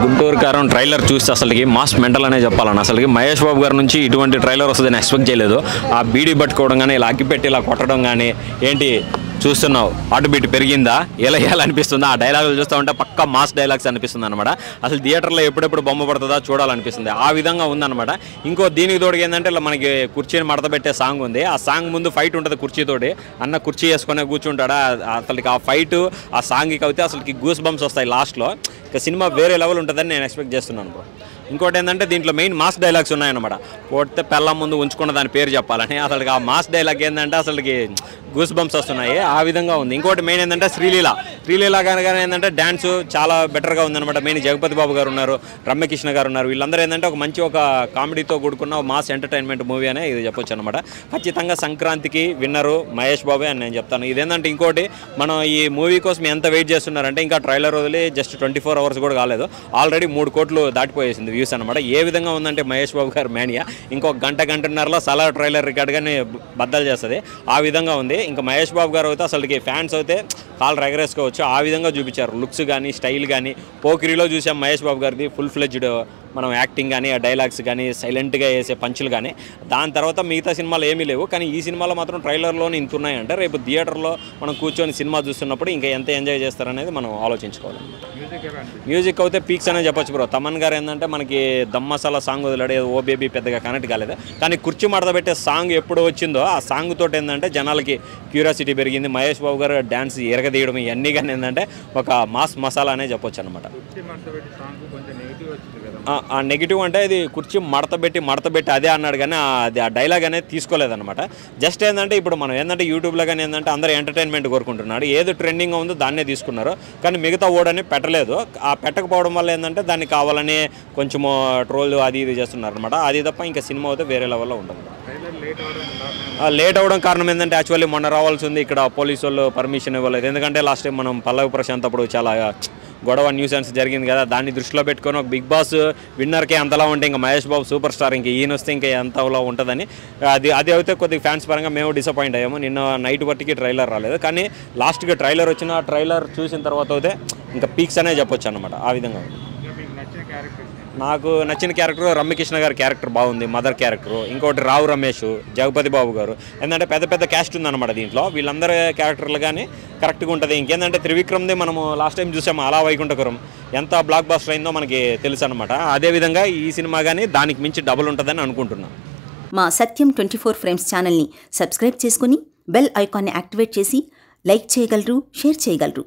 గుంటూరు కారం ట్రైలర్ చూస్తే అసలుకి మాస్ మెంటల్ అనే చెప్పాలన్న. అసలుకి మహేష్ బాబు గారి నుంచి ఇటువంటి ట్రైలర్ వస్తుందని ఎక్స్పెక్ట్ చేయలేదు. ఆ బీడీ పట్టుకోవడం కానీ, ఇలా అగ్గిపెట్టి ఇలా కొట్టడం కానీ, ఏంటి చూస్తున్నావు హార్ట్ బీట్ పెరిగిందా, ఎలా అనిపిస్తుందా, ఆ డైలాగులు చూస్తూ ఉంటే పక్కా మాస్ డైలాగ్స్ అనిపిస్తుంది అనమాట. అసలు థియేటర్లో ఎప్పుడెప్పుడు బొమ్మ పడుతుందా చూడాలనిపిస్తుంది, ఆ విధంగా ఉందన్నమాట. ఇంకో దీనికి తోడు ఏంటంటే ఇలా మనకి కుర్చీని మడతపెట్టే సాంగ్ ఉంది. ఆ సాంగ్ ముందు ఫైట్ ఉంటుంది కుర్చీతోటి. అన్న కుర్చీ వేసుకునే కూర్చుంటాడా, అసలుకి ఆ ఫైట్ ఆ సాంగ్కి అయితే అసలుకి గూస్ బంప్స్ వస్తాయి లాస్ట్లో. ఇక సినిమా వేరే లెవెల్ ఉంటుందని నేను ఎక్స్పెక్ట్ చేస్తున్నాను బ్రో. ఇంకోటి ఏంటంటే దీంట్లో మెయిన్ మాస్ డైలాగ్స్ ఉన్నాయన్నమాట. పోతే పెళ్ళం ముందు ఉంచుకున్న దాని పేరు చెప్పాలని, అసలుకి ఆ మాస్ డైలాగ్ ఏంటంటే అసలుకి గూస్ బంప్స్ వస్తున్నాయి, ఆ విధంగా ఉంది. ఇంకోటి మెయిన్ ఏంటంటే శ్రీలీల కానీ ఏంటంటే డ్యాన్స్ చాలా బెటర్గా ఉందన్నమాట. మెయిన్ జగపతి బాబు గారు ఉన్నారు, రమ్యకృష్ణ గారు ఉన్నారు. వీళ్ళందరూ ఏంటంటే ఒక మంచి ఒక కామెడీతో కూడుకున్న మాస్ ఎంటర్టైన్మెంట్ మూవీ అనే ఇది చెప్పొచ్చు అనమాట. ఖచ్చితంగా సంక్రాంతికి విన్నరు మహేష్ బాబే అని నేను చెప్తాను. ఇదేంటంటే ఇంకోటి, మనం ఈ మూవీ కోసం ఎంత వెయిట్ చేస్తున్నారంటే ఇంకా ట్రైలర్ వదిలి జస్ట్ 24 hours కూడా కాలేదు, ఆల్రెడీ 3 కోట్లు దాటిపోయేసింది వ్యూస్ అనమాట. ఏ విధంగా ఉందంటే మహేష్ బాబు గారు మేనియా ఇంకొక గంటన్నరలో సలార్ ట్రైలర్ రికార్డ్గానే బద్దలు చేస్తుంది, ఆ విధంగా ఉంది. ఇంకా మహేష్ బాబు గారు అయితే అసలుకి ఫ్యాన్స్ అయితే కాళ్ళు ఎగరేసుకోవచ్చు, ఆ విధంగా చూపించారు. లుక్స్ కానీ, స్టైల్ కానీ. పోకిరిలో చూసాం మహేష్ బాబు గారిది ఫుల్ ఫ్లెడ్జ్డ్ మనం యాక్టింగ్ కానీ, ఆ డైలాగ్స్ కానీ, సైలెంట్గా వేసే పంచులు కానీ. దాని తర్వాత మిగతా సినిమాలు ఏమీ లేవు, కానీ ఈ సినిమాలో మాత్రం ట్రైలర్లోనే ఇంత ఉన్నాయంటే రేపు థియేటర్లో మనం కూర్చొని సినిమా చూస్తున్నప్పుడు ఇంకా ఎంత ఎంజాయ్ చేస్తారనేది మనం ఆలోచించుకోవాలి. మ్యూజిక్ అయితే పీక్స్ అనే చెప్పొచ్చు బ్రో. తమన్ గారు ఏంటంటే మనకి దమ్ మసాలా సాంగ్ వదిలాడే ఓ బేబీ పెద్దగా కనెక్ట్ కాలేదు, కానీ కుర్చీ మడత పెట్టే సాంగ్ ఎప్పుడు వచ్చిందో ఆ సాంగ్ తోటి ఏంటంటే జనాలకి క్యూరియాసిటీ పెరిగింది. మహేష్ బాబు గారు డ్యాన్స్ ఎరగదీయడం ఇవన్నీ కానీ ఏంటంటే ఒక మాస్ మసాలా అనే చెప్పొచ్చు అనమాట. ఆ నెగిటివ్ అంటే ఇది కుర్చీ మడతబెట్టి అదే అన్నాడు, కానీ అది ఆ డైలాగ్ అనేది తీసుకోలేదన్నమాట. జస్ట్ ఏంటంటే ఇప్పుడు మనం ఏంటంటే యూట్యూబ్లో కానీ ఏంటంటే అందరూ ఎంటర్టైన్మెంట్ కోరుకుంటున్నాడు, ఏది ట్రెండింగ్ ఉందో దాన్నే తీసుకున్నారు, కానీ మిగతా ఓడని పెట్టలేదు. ఆ పెట్టకపోవడం వల్ల ఏంటంటే దాన్ని కావాలని కొంచెము ట్రోల్ అది ఇది చేస్తున్నారు అనమాట. అది తప్ప ఇంకా సినిమా అయితే వేరే లెవెల్లో ఉంటుంది. లేట్ అవ్వడం కారణం ఏంటంటే యాక్చువల్లీ మొన్న రావాల్సి ఉంది, ఇక్కడ పోలీసు వాళ్ళు పర్మిషన్ ఇవ్వలేదు. ఎందుకంటే లాస్ట్ టైం మనం పల్లవి ప్రశాంత్ అప్పుడు చాలా గొడవ న్యూసెన్స్ జరిగింది కదా, దాన్ని దృష్టిలో పెట్టుకొని ఒక బిగ్ బాస్ విన్నర్కే అంతలా ఉంటే ఇంకా మహేష్ బాబు సూపర్ స్టార్ ఇంకా ఈయన వస్తే ఇంకా ఎంతలా ఉంటుందని అది అయితే కొద్దిగా ఫ్యాన్స్ పరంగా మేము డిసప్పాయింట్ అయ్యాము. నిన్న నైట్ వరకు ట్రైలర్ రాలేదు, కానీ లాస్ట్గా ట్రైలర్ వచ్చిన ట్రైలర్ చూసిన తర్వాత అయితే ఇంకా పీక్స్ అనే చెప్పొచ్చు అనమాట. ఆ విధంగా నాకు నచ్చిన క్యారెక్టర్ రమ్యకృష్ణ గారి క్యారెక్టర్ బాగుంది, మదర్ క్యారెక్టరు. ఇంకోటి రావు రమేష్, జగపతి బాబు గారు. ఏంటంటే పెద్ద క్యాస్ట్ ఉందన్నమాట దీంట్లో. వీళ్ళందరి క్యారెక్టర్లు కానీ కరెక్ట్గా ఉంటుంది. ఇంకేంటంటే త్రివిక్రమ్ది మనము లాస్ట్ టైం చూసాము అలా వైకుంఠపురం, ఎంత బ్లాక్ బస్టర్ అయిందో మనకి తెలుసు అనమాట. అదేవిధంగా ఈ సినిమా కానీ దానికి మించి డబుల్ ఉంటుందని అనుకుంటున్నాను. మా సత్యం 24 ఫ్రేమ్స్ ఛానల్ని సబ్స్క్రైబ్ చేసుకుని బెల్ ఐకాన్ని యాక్టివేట్ చేసి లైక్ చేయగలరు, షేర్ చేయగలరు.